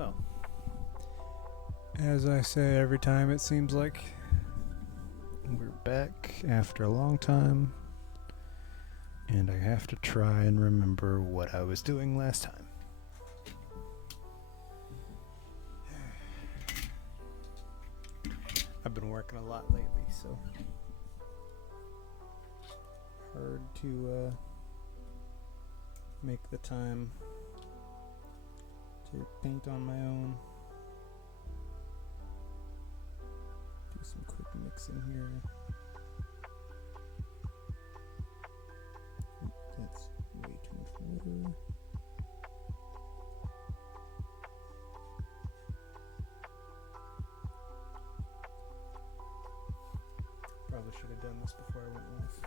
Well, as I say every time, it seems like we're back after a long time, and I have to try and remember what I was doing last time. I've been working a lot lately, so hard to make the time to paint on my own. Do some quick mixing here. That's way too much water. Probably should have done this before I went live.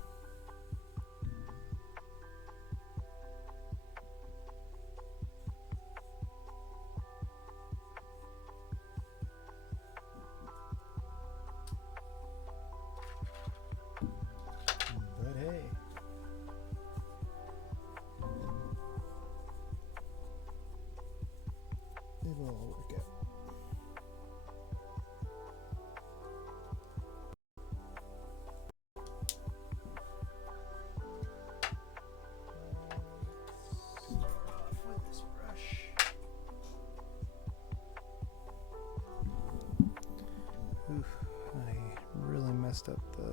But hey. It will all work out. Messed up the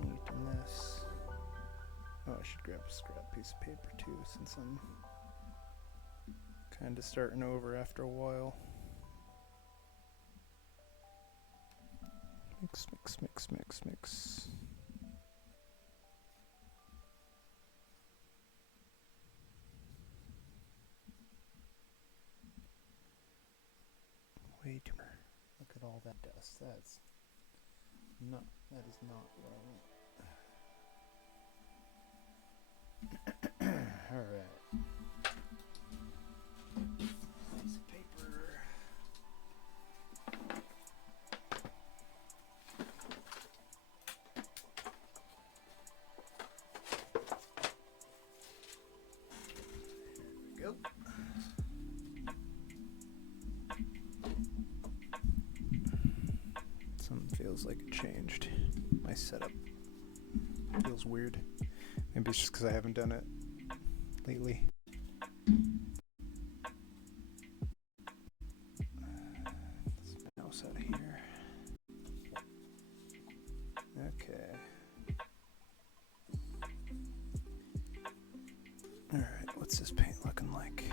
paint in this. Oh, I should grab a scrap piece of paper too, since I'm kind of starting over after a while. Mix, mix, mix, mix, mix. Way too much. Look at all that dust. That is not what I want. Alright. Piece of paper. There we go. Something feels like it changed. My setup feels weird. Maybe it's just because I haven't done it lately. Let's mouse out of here. Okay. Alright, what's this paint looking like?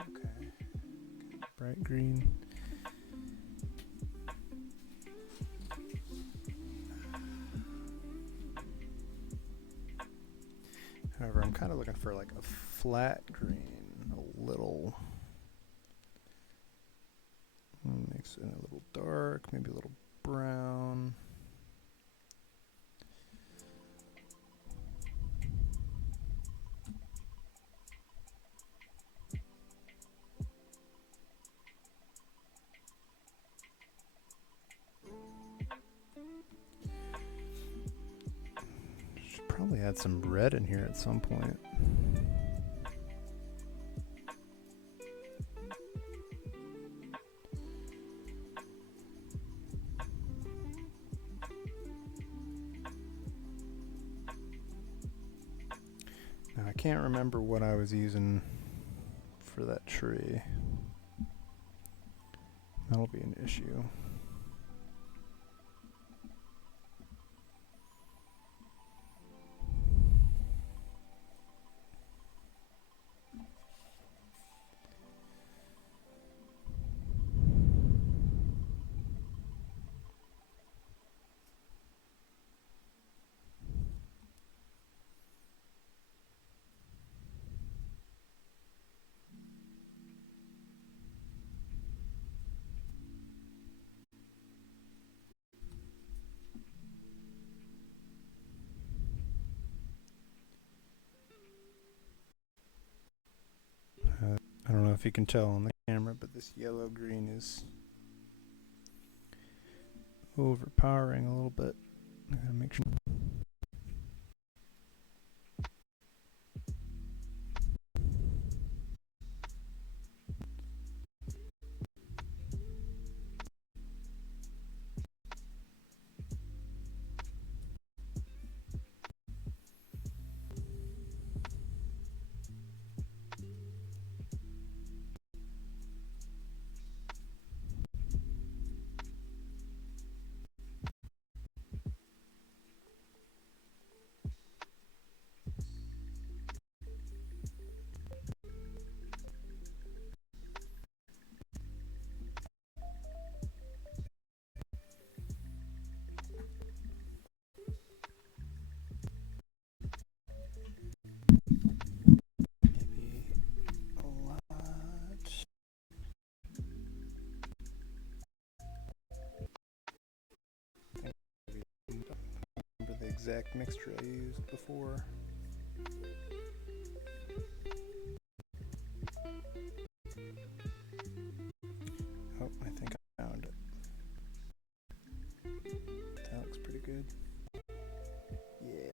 Okay. Bright green. However, I'm kind of looking for like a flat green, a little, mix it in a little dark, maybe a little brown. Should probably add some red in here at some point. Now I can't remember what I was using for that tree. That'll be an issue. I don't know if you can tell on the camera, but this yellow-green is overpowering a little bit. I gotta make sure. exact mixture I used before. Oh, I think I found it. That looks pretty good. Yeah.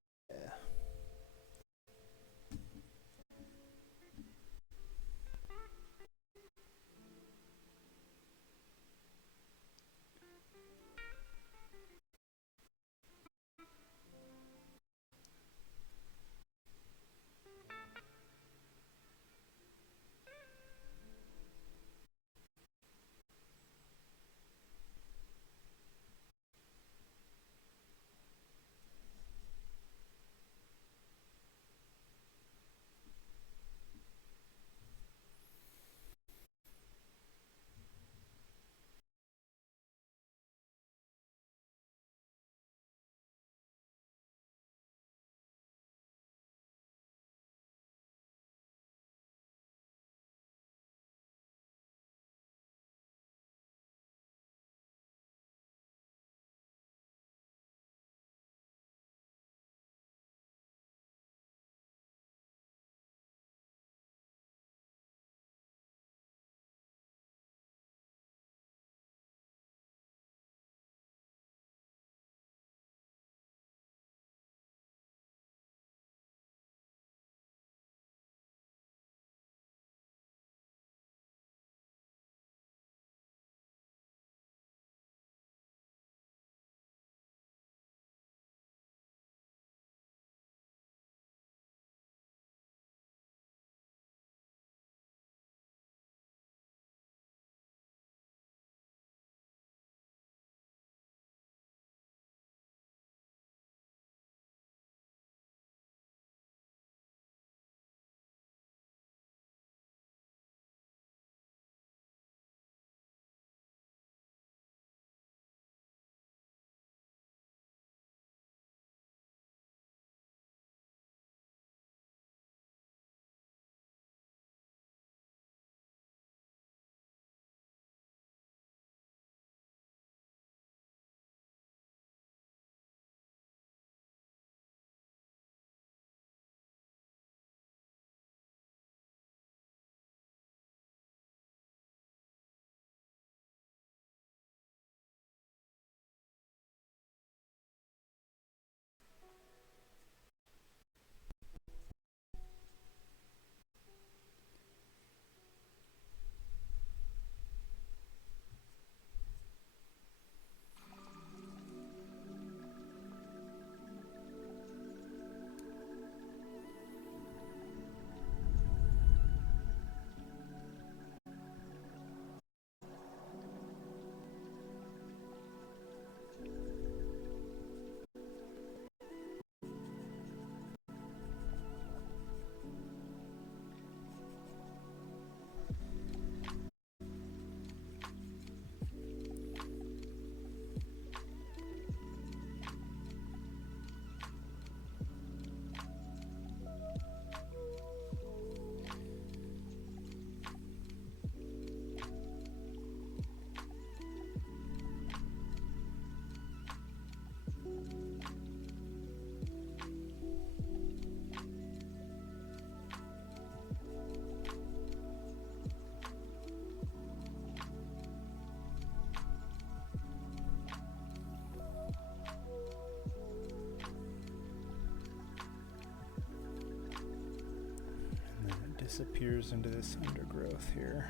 Disappears into this undergrowth here.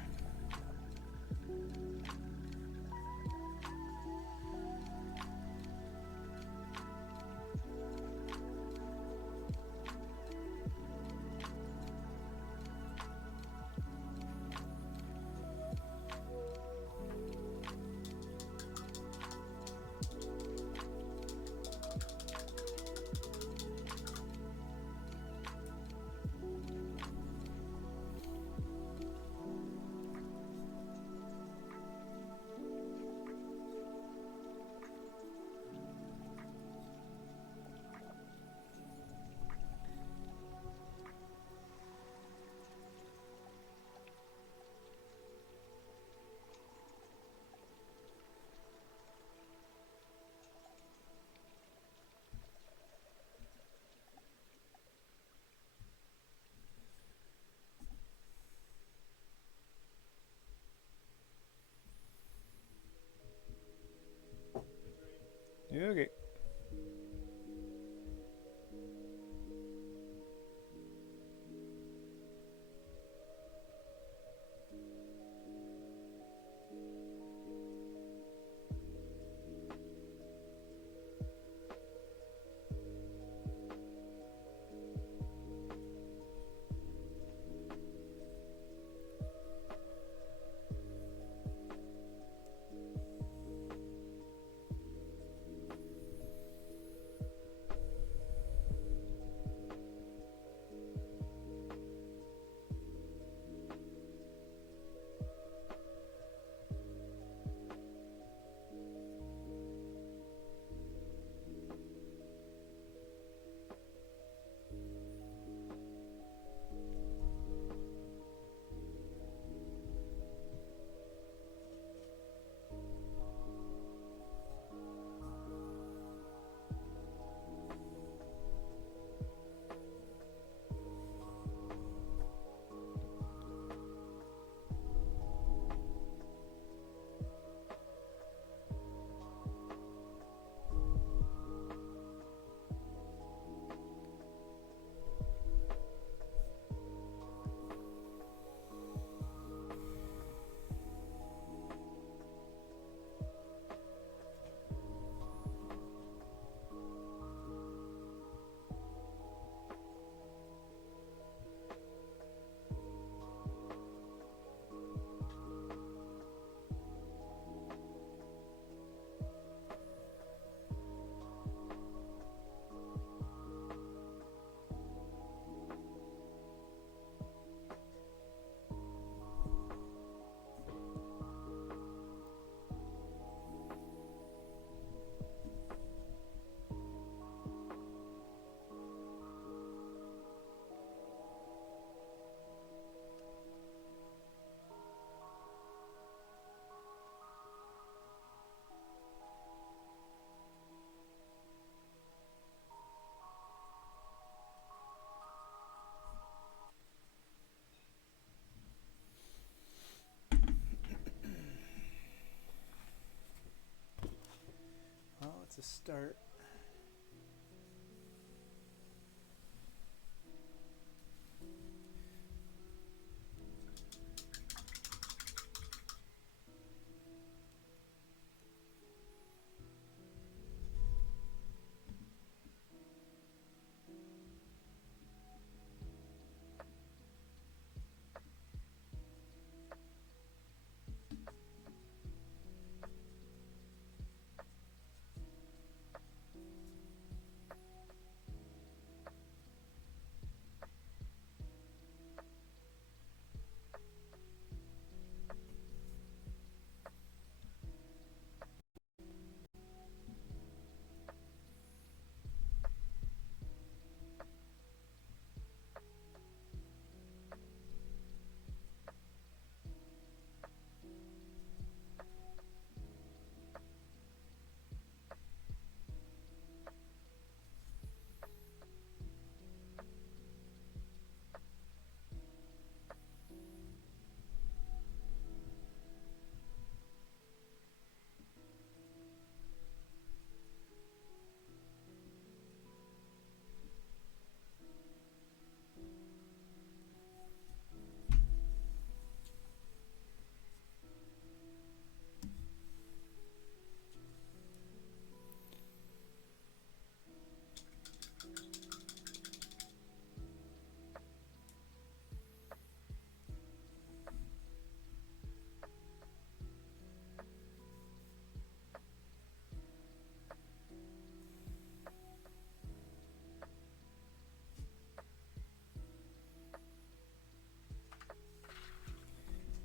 to start.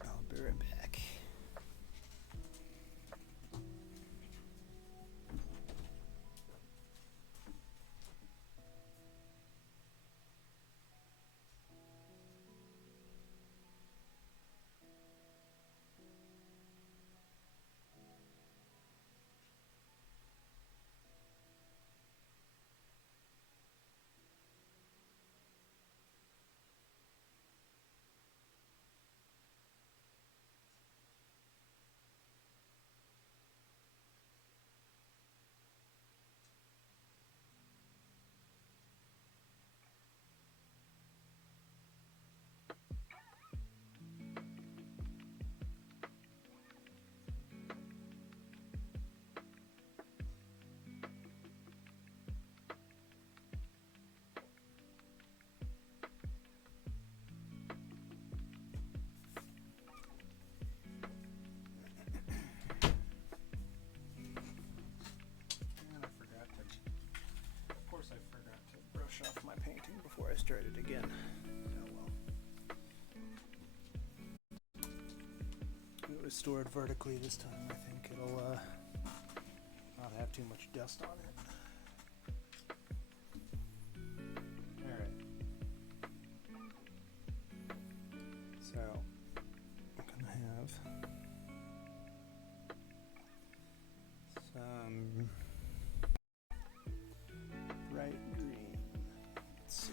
I'll be right back. Off my painting before I started again. Oh well. It was stored vertically this time. I think it'll not have too much dust on it. Alright. So I'm gonna have some bright green. Let's see.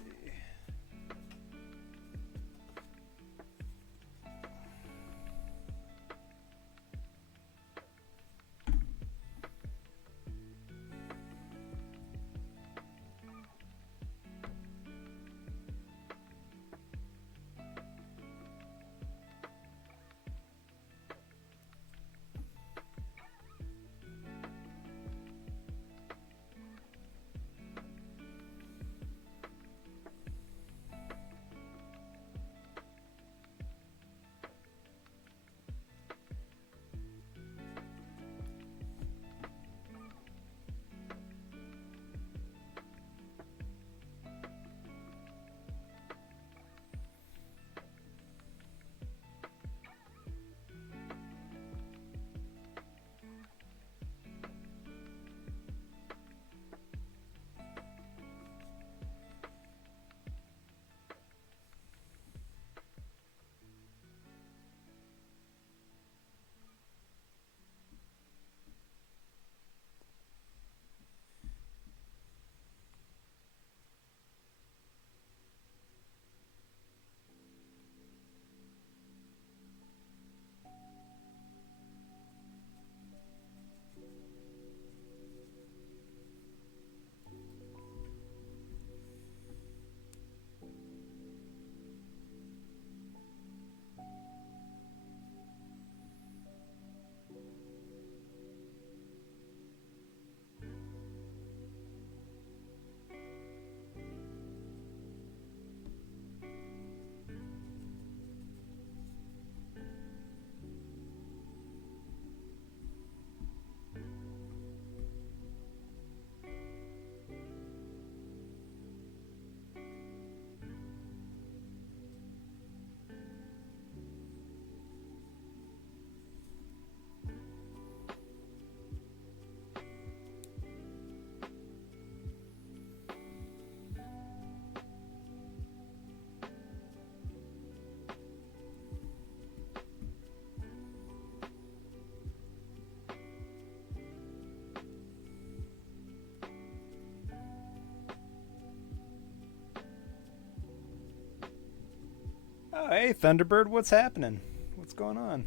Oh, hey, Thunderbird, what's happening? What's going on?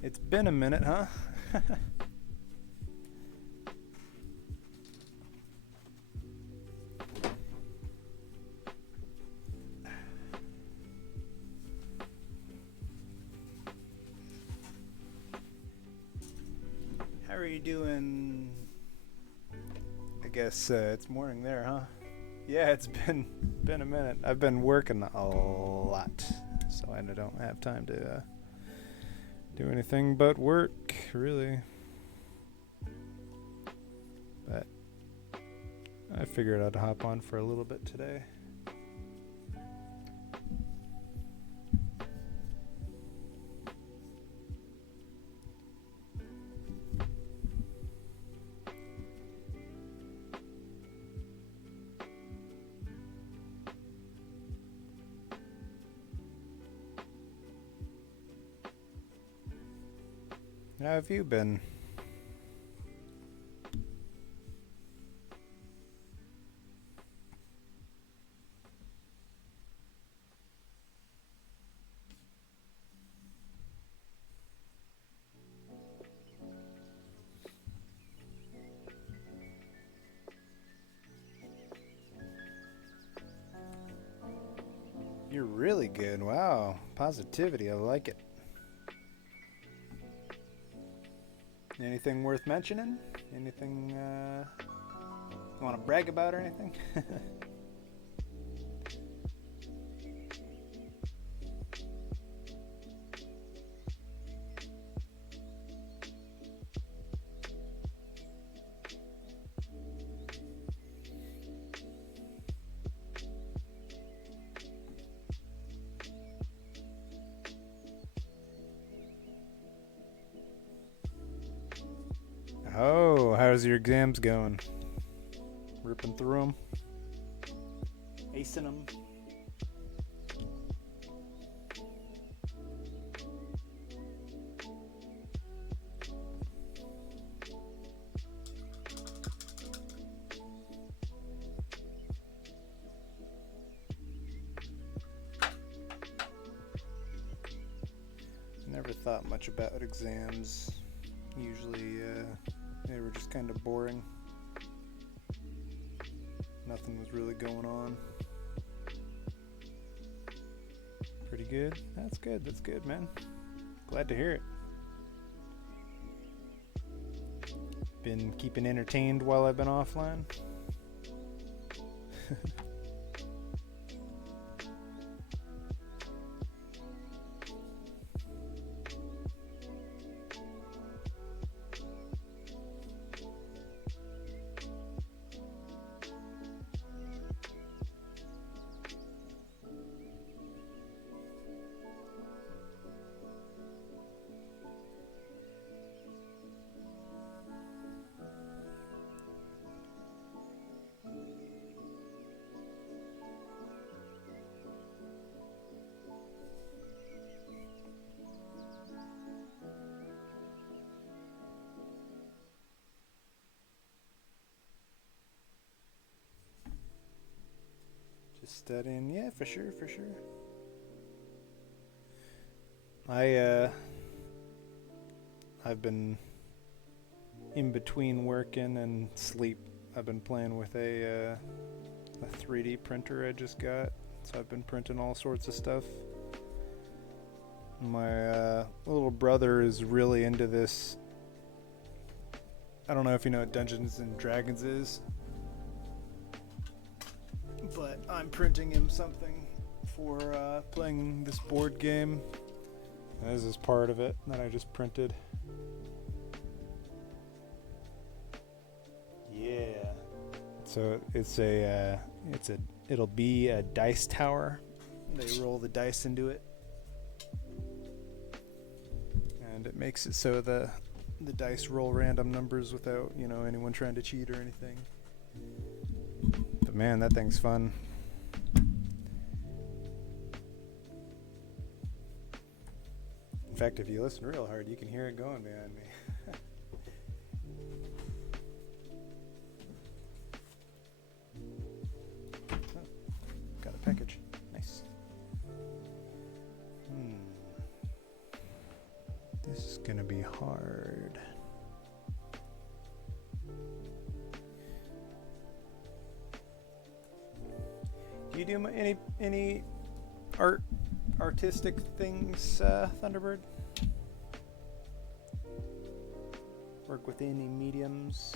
It's been a minute, huh? How are you doing? I guess it's morning there, huh? Yeah, it's been a minute. I've been working a lot, so I don't have time to do anything but work, really. But I figured I'd hop on for a little bit today. How have you been? You're really good. Wow. Positivity. I like it. Anything worth mentioning? Anything you want to brag about or anything? Oh, how's your exams going? Ripping through them? Acing them? Never thought much about exams. Usually, they were just kind of boring. Nothing was really going on. Pretty good. That's good. That's good, man. Glad to hear it. Been keeping entertained while I've been offline. Just studying, yeah, for sure, for sure. I've been in between working and sleep. I've been playing with a 3D printer I just got, so I've been printing all sorts of stuff. My little brother is really into this. I don't know if you know what Dungeons and Dragons is, but I'm printing him something for playing this board game. This is part of it that I just printed. Yeah. So it'll be a dice tower. They roll the dice into it, and it makes it so the dice roll random numbers without anyone trying to cheat or anything. But man, that thing's fun. In fact, if you listen real hard, you can hear it going behind me. hard. Do you do any artistic things, Thunderbird? Work with any mediums?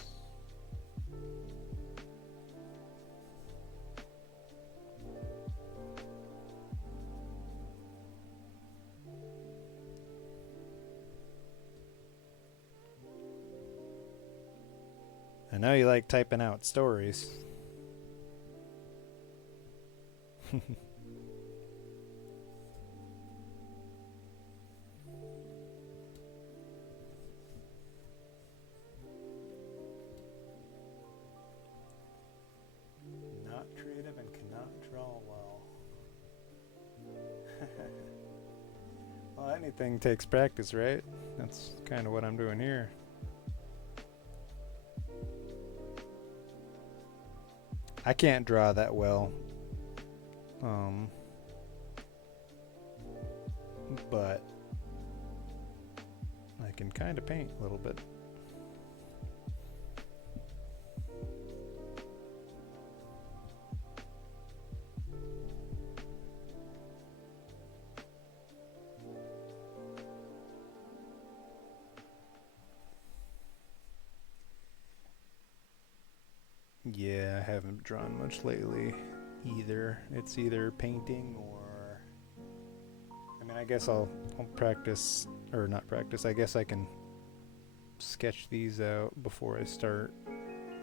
I know you like typing out stories. Not creative and cannot draw well. Well, anything takes practice, right? That's kind of what I'm doing here. I can't draw that well. But I can kind of paint a little bit. Yeah, I haven't drawn much lately either. It's either painting or... I mean, I guess I'll practice, or not practice, I guess I can sketch these out before I start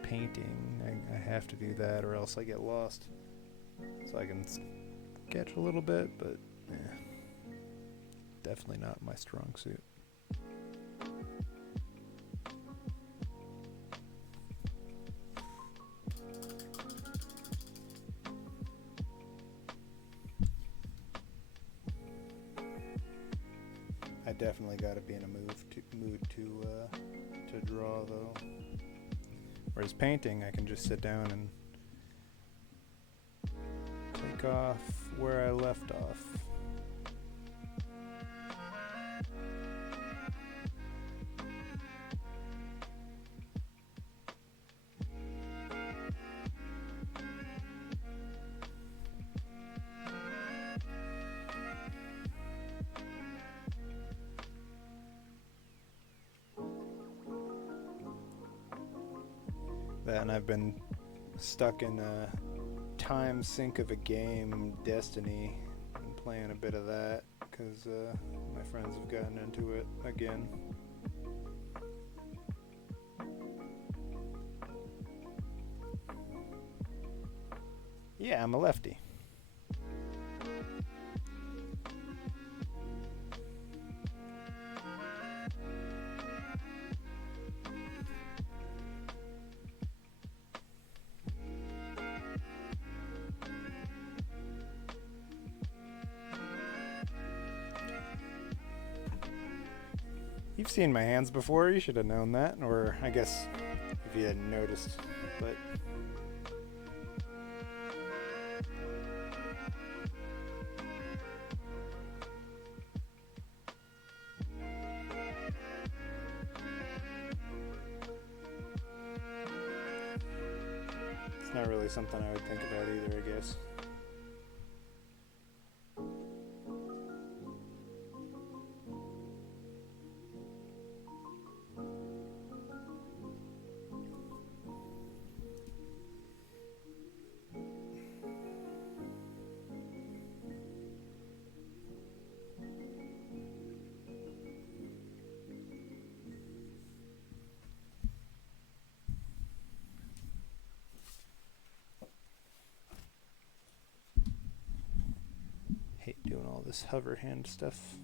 painting. I have to do that or else I get lost. So I can sketch a little bit, but definitely not my strong suit. I definitely got to be in a mood to draw though. Whereas painting, I can just sit down and take off where I left off. That, and I've been stuck in a time sink of a game, Destiny, and playing a bit of that because my friends have gotten into it again. Yeah, I'm a lefty. You've seen my hands before, you should have known that, or I guess if you hadn't noticed, but... It's not really something I would think about either, I guess. Hate doing all this hover hand stuff.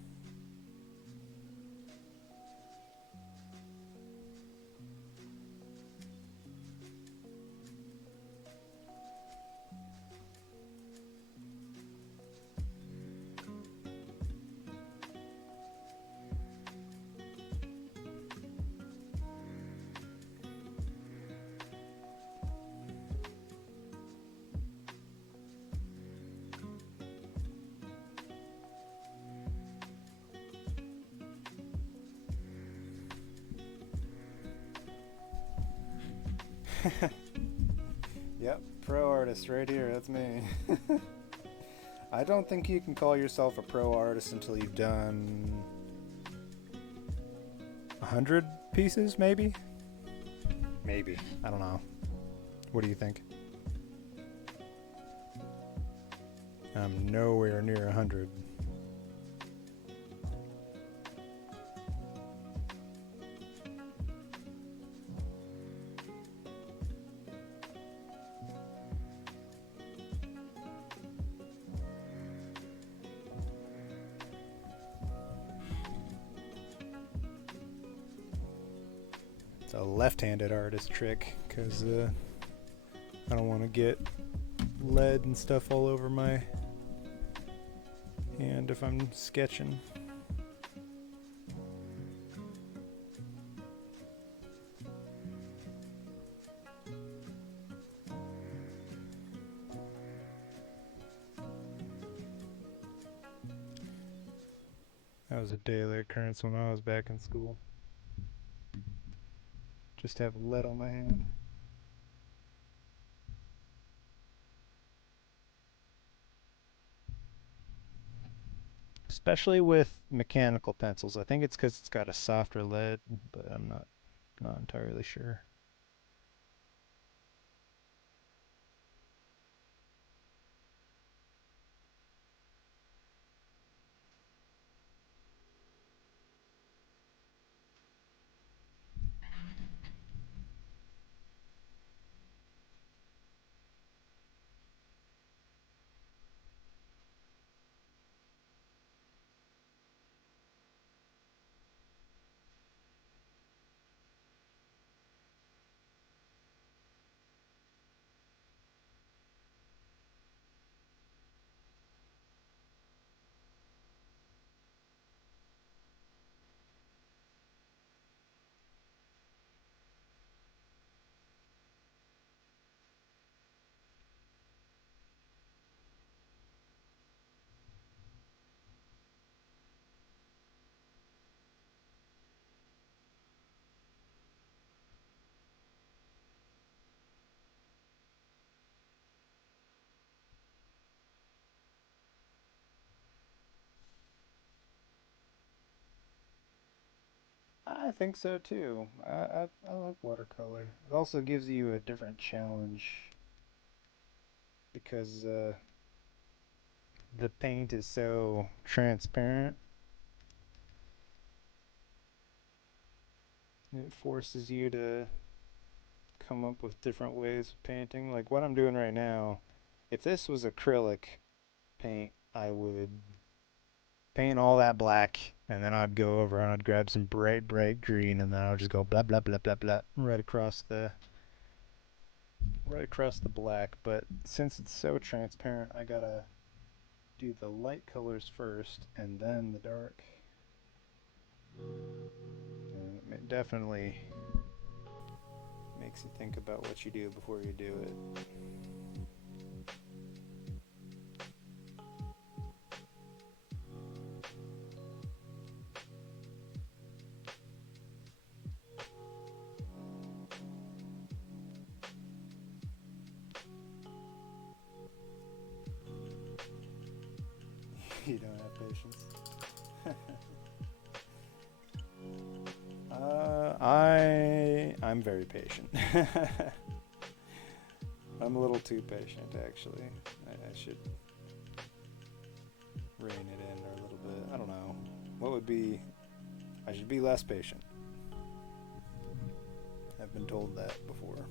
Yep, pro artist right here. That's me. I don't think you can call yourself a pro artist until you've done 100 pieces, maybe? Maybe. I don't know. What do you think? I'm nowhere near 100. It's a left-handed artist trick because I don't want to get lead and stuff all over my hand if I'm sketching. That was a daily occurrence when I was back in school. Just have lead on my hand. Especially with mechanical pencils. I think it's because it's got a softer lead, but I'm not entirely sure. I think so too. I like watercolor. It also gives you a different challenge because the paint is so transparent. It forces you to come up with different ways of painting. Like what I'm doing right now, if this was acrylic paint, I would paint all that black and then I'd go over and I'd grab some bright green and then I would just go blah blah blah blah blah right across the black. But since it's so transparent, I gotta do the light colors first and then the dark. And it definitely makes you think about what you do before you do it. You don't have patience. I'm very patient. I'm a little too patient, actually. I should rein it in a little bit. I don't know. What would be? I should be less patient. I've been told that before.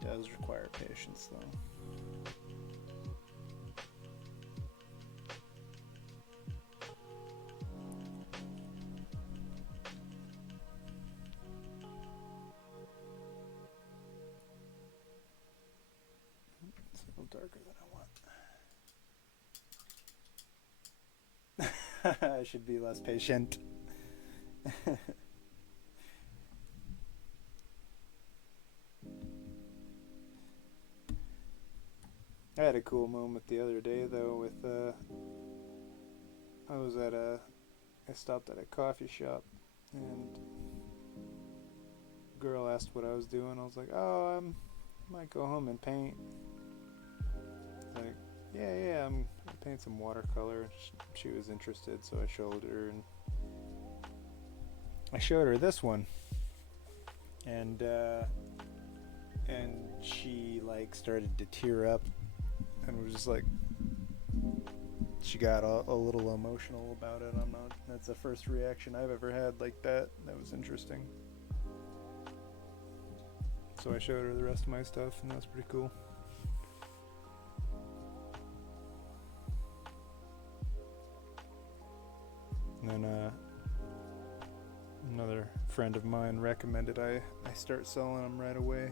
It does require patience, though. darker than I want. I should be less patient. I had a cool moment the other day though with I stopped at a coffee shop and a girl asked what I was doing. I was like, oh, I might go home and paint. Like, yeah, I'm gonna paint some watercolor. She was interested, so I showed her, and I showed her this one, and she like started to tear up, and was just like, she got a little emotional about it. That's the first reaction I've ever had like that. That was interesting. So I showed her the rest of my stuff, and that was pretty cool. And then another friend of mine recommended I start selling them right away.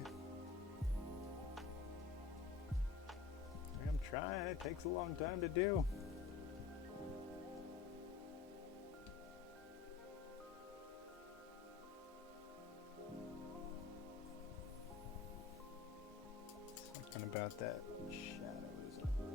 I'm trying. It takes a long time to do. Something about that shadow is up there.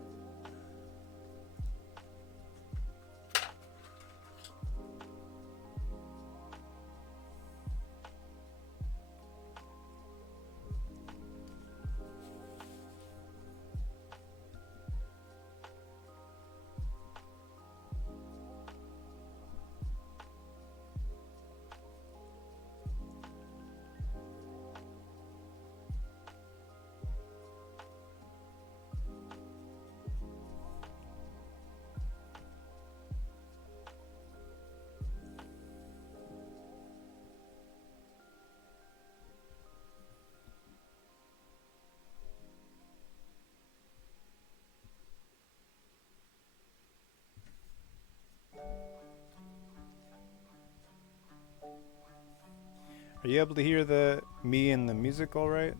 Are you able to hear me and the music all right?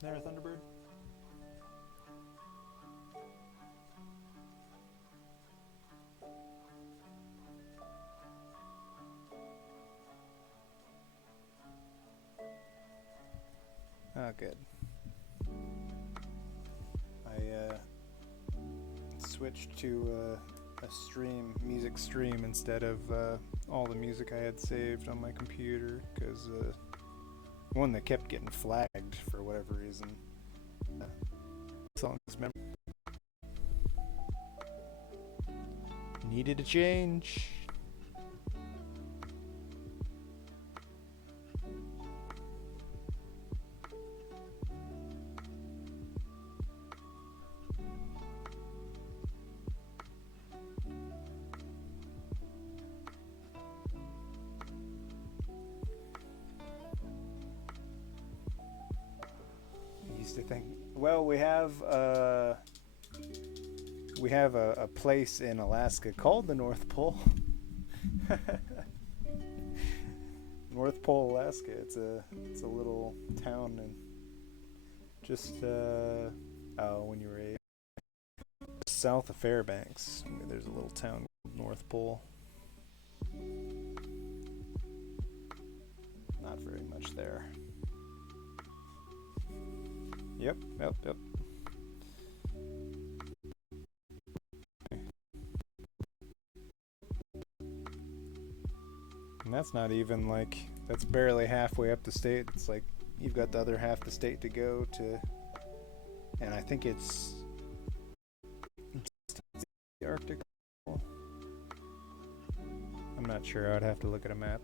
There, Thunderbird? Oh, good. I switched to a music stream instead of all the music I had saved on my computer, because one that kept getting flagged for whatever reason. Songs needed a change. To think, well, we have a place in Alaska called the North Pole. North Pole, Alaska. It's a little town, and just when you were south of Fairbanks, there's a little town called North Pole. Not very much there. Yep. And that's not even like, that's barely halfway up the state. It's like you've got the other half the state to go to, and I think it's the Arctic. I'm not sure. I'd have to look at a map.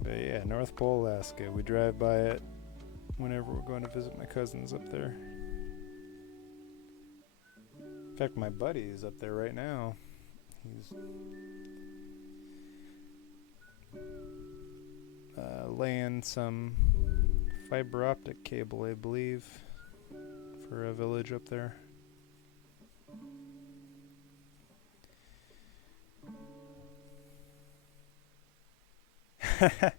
But yeah, North Pole, Alaska. We drive by it whenever we're going to visit my cousins up there. In fact, my buddy is up there right now. He's laying some fiber optic cable, I believe, for a village up there. If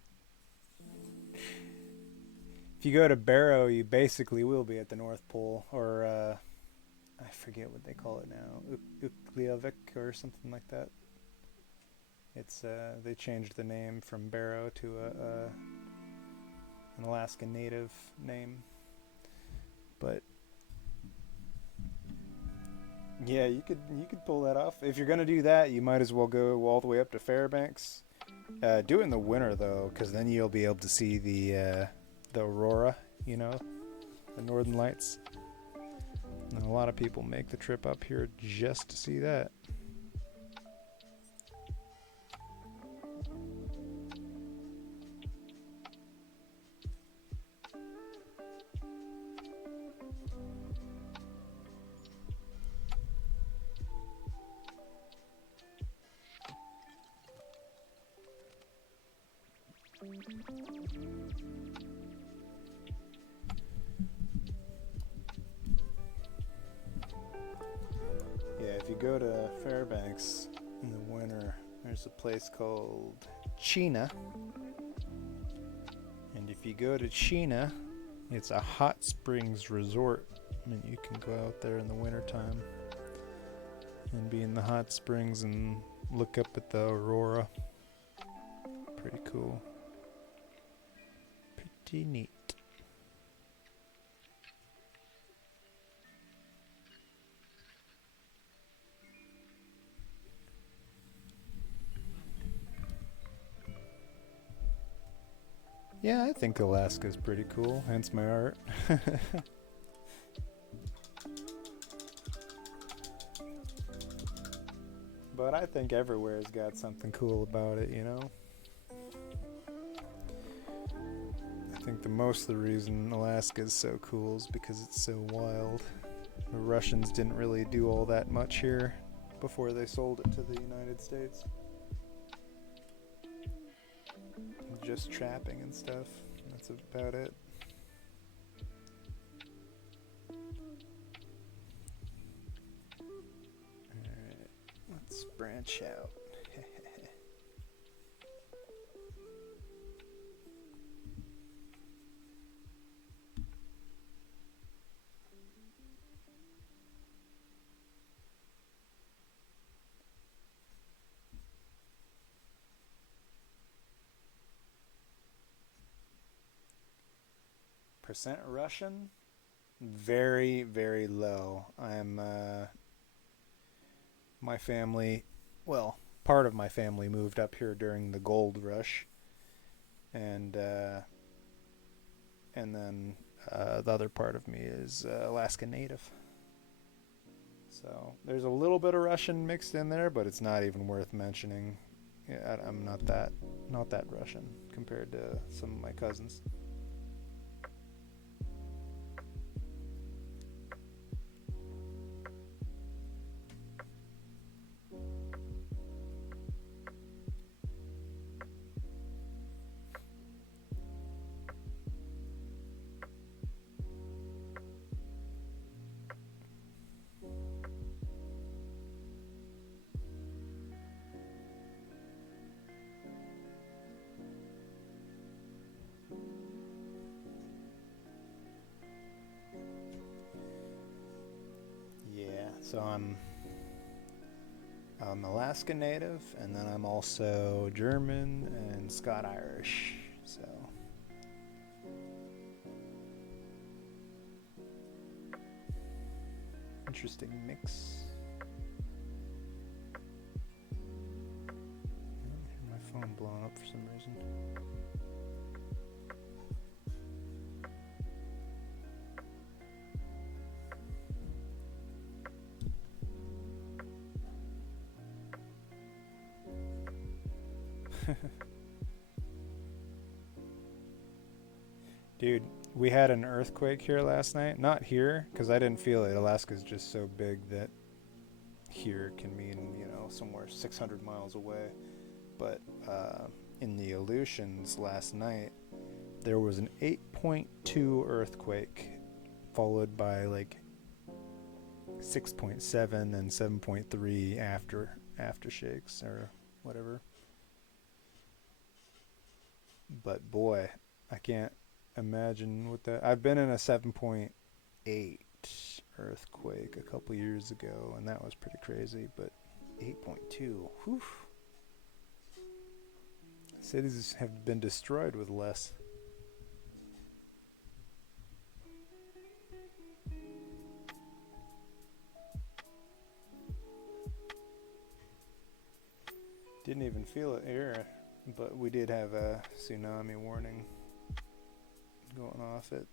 you go to Barrow, you basically will be at the North Pole, or I forget what they call it now, Ukleavik or something like that. It's they changed the name from Barrow to an Alaska Native name, but yeah, you could pull that off. If you're gonna do that, you might as well go all the way up to Fairbanks. Do it in the winter though, because then you'll be able to see the aurora, you know, the northern lights. And a lot of people make the trip up here just to see that. Yeah, if you go to Fairbanks in the winter, there's a place called Chena. And if you go to Chena, it's a hot springs resort. I mean, you can go out there in the wintertime and be in the hot springs and look up at the aurora. Pretty cool. Pretty neat. Yeah, I think Alaska's pretty cool, hence my art. But I think everywhere's got something cool about it, you know? I think the most of the reason Alaska is so cool is because it's so wild. The Russians didn't really do all that much here before they sold it to the United States. Just trapping and stuff. That's about it. Alright, let's branch out. Percent Russian? Very, very low. I'm, my family, well, part of my family moved up here during the gold rush. And then the other part of me is Alaska Native. So there's a little bit of Russian mixed in there, but it's not even worth mentioning. Yeah, I'm not that Russian compared to some of my cousins. So I'm Alaska Native, and then I'm also German and Scot-Irish. So interesting mix. I hear my phone blowing up for some reason. Dude, we had an earthquake here last night. Not here, because I didn't feel it. Alaska's just so big that here can mean, you know, somewhere 600 miles away. But in the Aleutians last night, there was an 8.2 earthquake, followed by like 6.7 and 7.3 aftershakes or whatever. But boy, I can't imagine what that. I've been in a 7.8 earthquake a couple years ago, and that was pretty crazy. But 8.2, whew. Cities have been destroyed with less. Didn't even feel it here, but we did have a tsunami warning going off at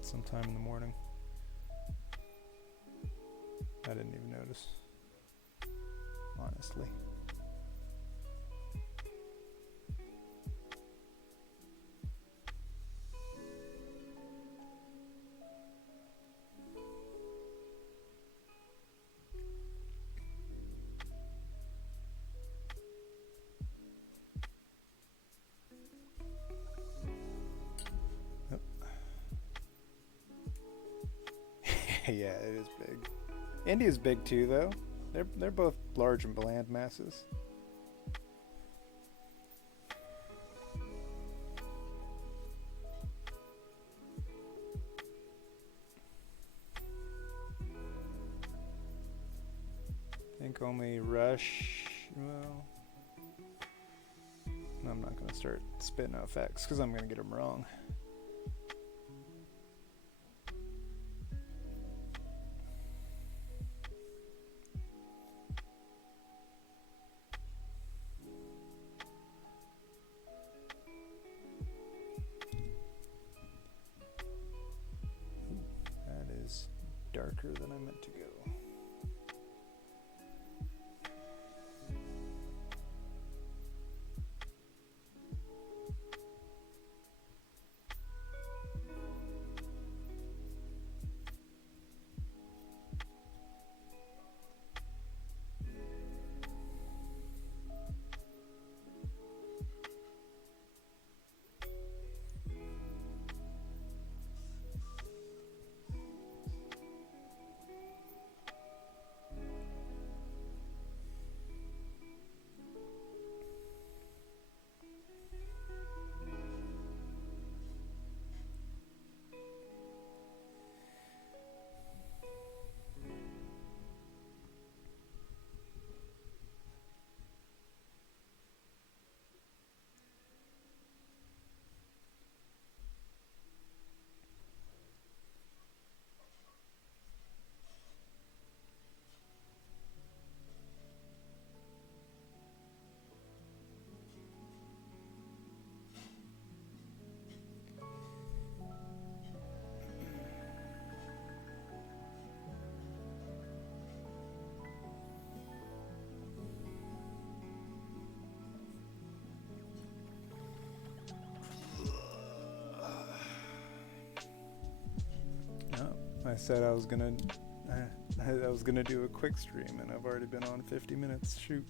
sometime in the morning. I didn't even notice, honestly. Yeah, it is big. India's big too, though. They're both large and land masses. I think only Rush. Well, I'm not gonna start spitting out facts because I'm gonna get them wrong. Darker than I meant to go. I said I was gonna do a quick stream, and I've already been on 50 minutes. Shoot.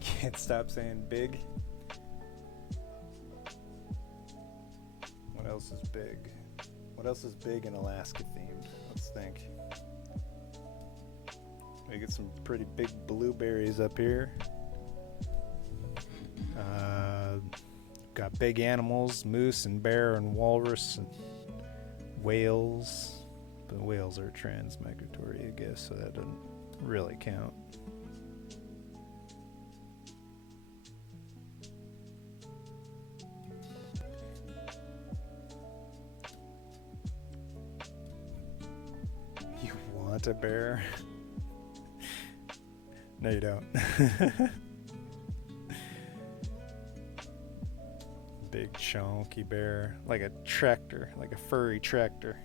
Can't stop saying big. What else is big? What else is big and Alaska themed? Let's think. We get some pretty big blueberries up here. Got big animals, moose and bear and walrus and whales. But whales are transmigratory, I guess, so that doesn't really count. A bear? No, you don't. Big chunky bear, like a tractor, like a furry tractor.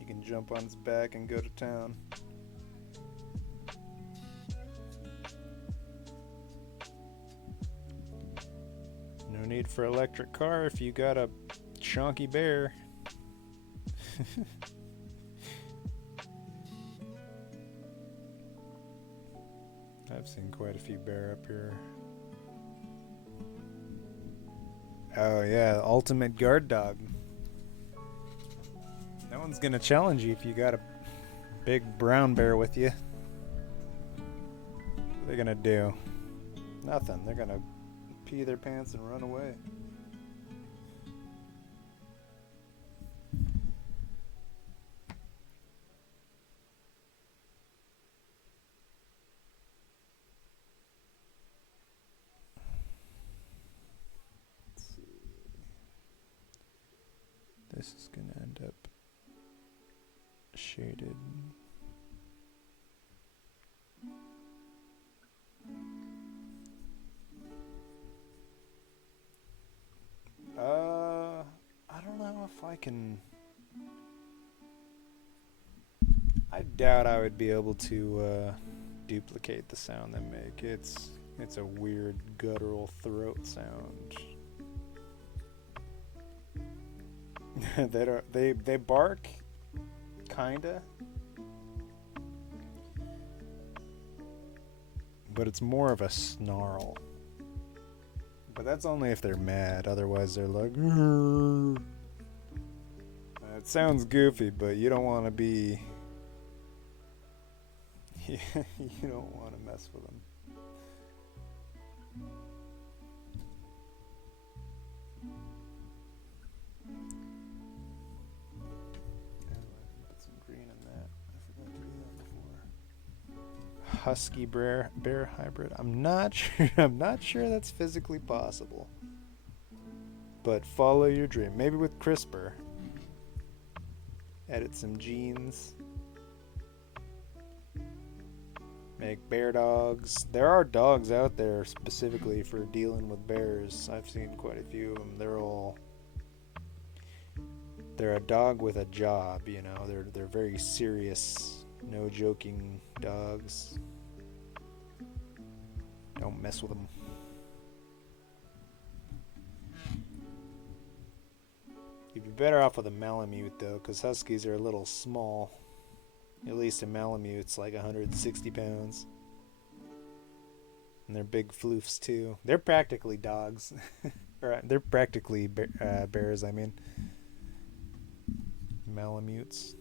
You can jump on its back and go to town. No need for electric car if you got a chunky bear. I've I've seen quite a few bear up here. Oh yeah, ultimate guard dog. No one's gonna challenge you if you got a big brown bear with you. What are they gonna do? Nothing. They're gonna pee their pants and run away. Let's see. This is gonna end up shaded. I don't know if I can. I doubt I would be able to duplicate the sound they make. It's a weird guttural throat sound. They bark, kinda, but it's more of a snarl. But that's only if they're mad. Otherwise, they're like. It sounds goofy, but you don't want to be. You don't want to mess with them. Put some green in that. I forgot to do that before. Husky bear hybrid. I'm not sure. I'm not sure that's physically possible. But follow your dream. Maybe with CRISPR. Edit some genes. Make bear dogs. There are dogs out there specifically for dealing with bears. I've seen quite a few of them. They're a dog with a job, you know. They're very serious, no joking dogs. Don't mess with them. You'd be better off with a Malamute though, because Huskies are a little small. At least a Malamute's like 160 pounds. And they're big floofs too. They're practically dogs. Or they're practically bears, I mean. Malamutes.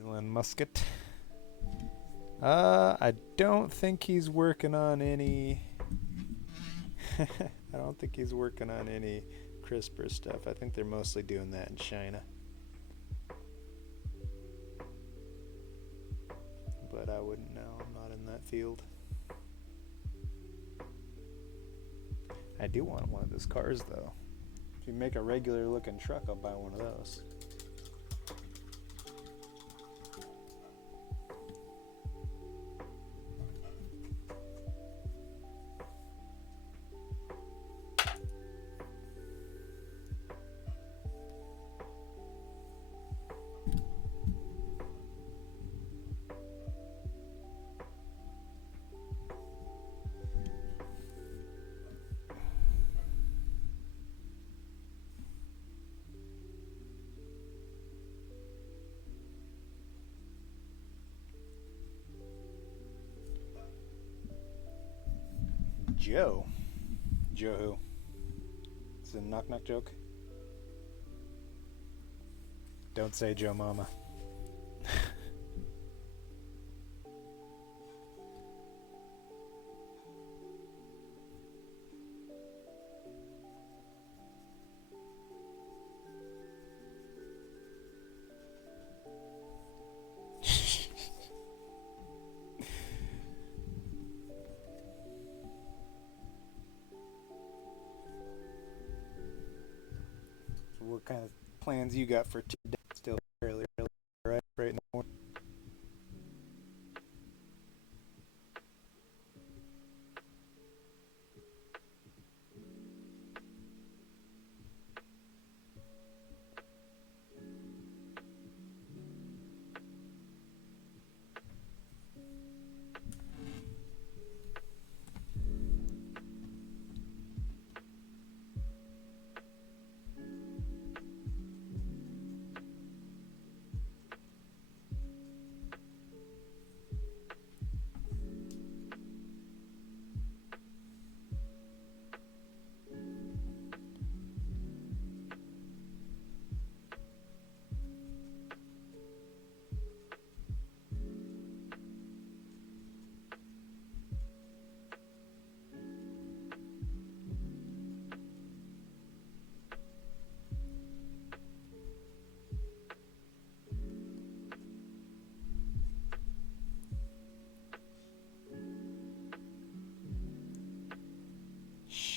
Elon Musket. I don't think he's working on any. I don't think he's working on any CRISPR stuff. I think they're mostly doing that in China. But I wouldn't know. I'm not in that field. I do want one of those cars though. If you make a regular looking truck, I'll buy one of those. Joe. Joe who? Is it a knock knock joke? Don't say Joe Mama. What kind of plans you got for today? Still fairly early, right in the morning.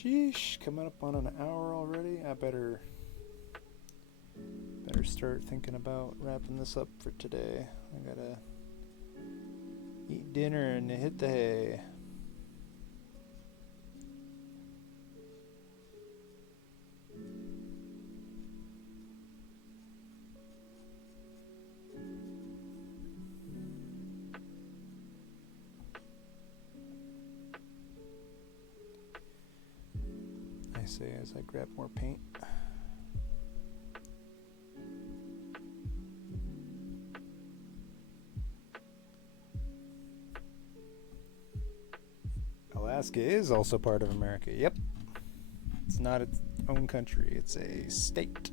Sheesh, coming up on an hour already. I better start thinking about wrapping this up for today. I gotta eat dinner and hit the hay. I say as I grab more paint. Alaska is also part of America. Yep. It's not its own country. It's a state.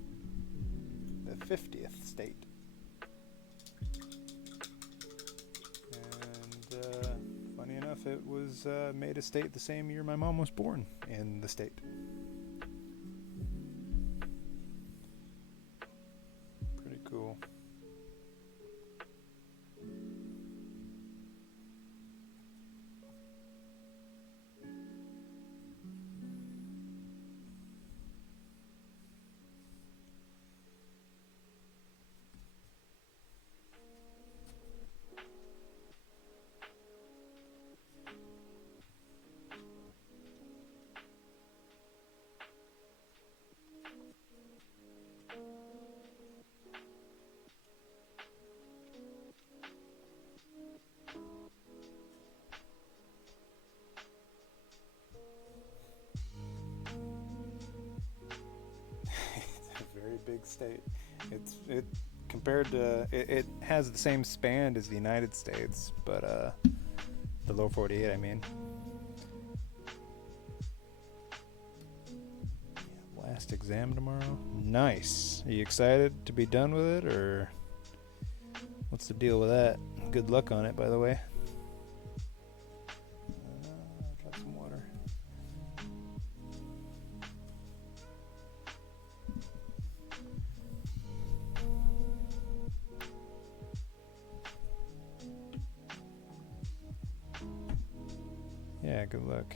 The 50th state. And funny enough, it was made a state the same year my mom was born in the state. Pretty cool. Big state. It compared to it has the same span as the United States, but the lower 48. I mean, last exam tomorrow. Nice. Are you excited to be done with it, or what's the deal with that? Good luck on it, by the way. Got some water. Yeah, good luck.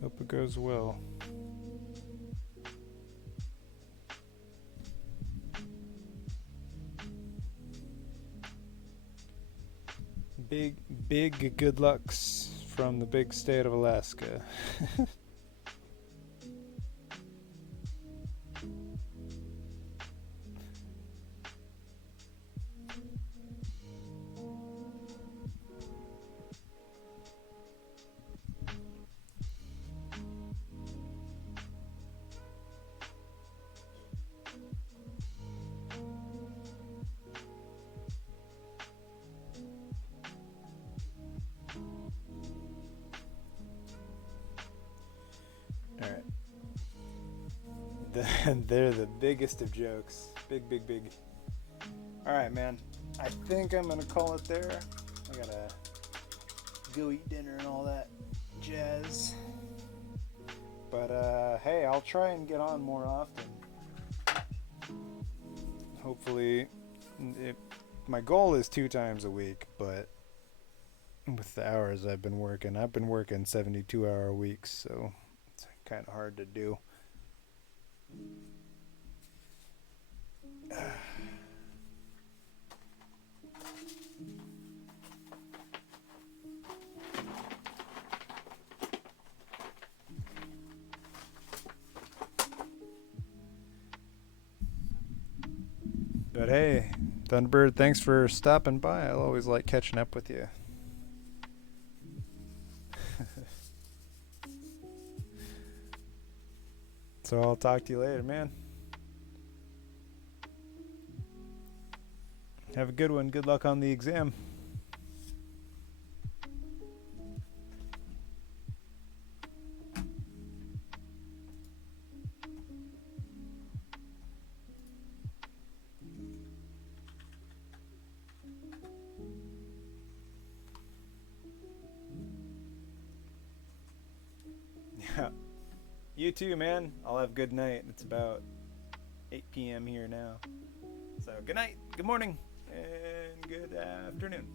Hope it goes well. Big good lucks from the big state of Alaska. They're the biggest of jokes. Big. Alright, man. I think I'm gonna call it there. I gotta go eat dinner and all that jazz. But, hey, I'll try and get on more often. Hopefully, my goal is 2 times a week, but with the hours I've been working 72-hour weeks, so it's kind of hard to do. But hey, Thunderbird, thanks for stopping by. I always like catching up with you. So I'll talk to you later, man. Have a good one. Good luck on the exam. Yeah. You too, man. I'll have a good night. It's about 8 p.m. here now. So good night, good morning, and good afternoon.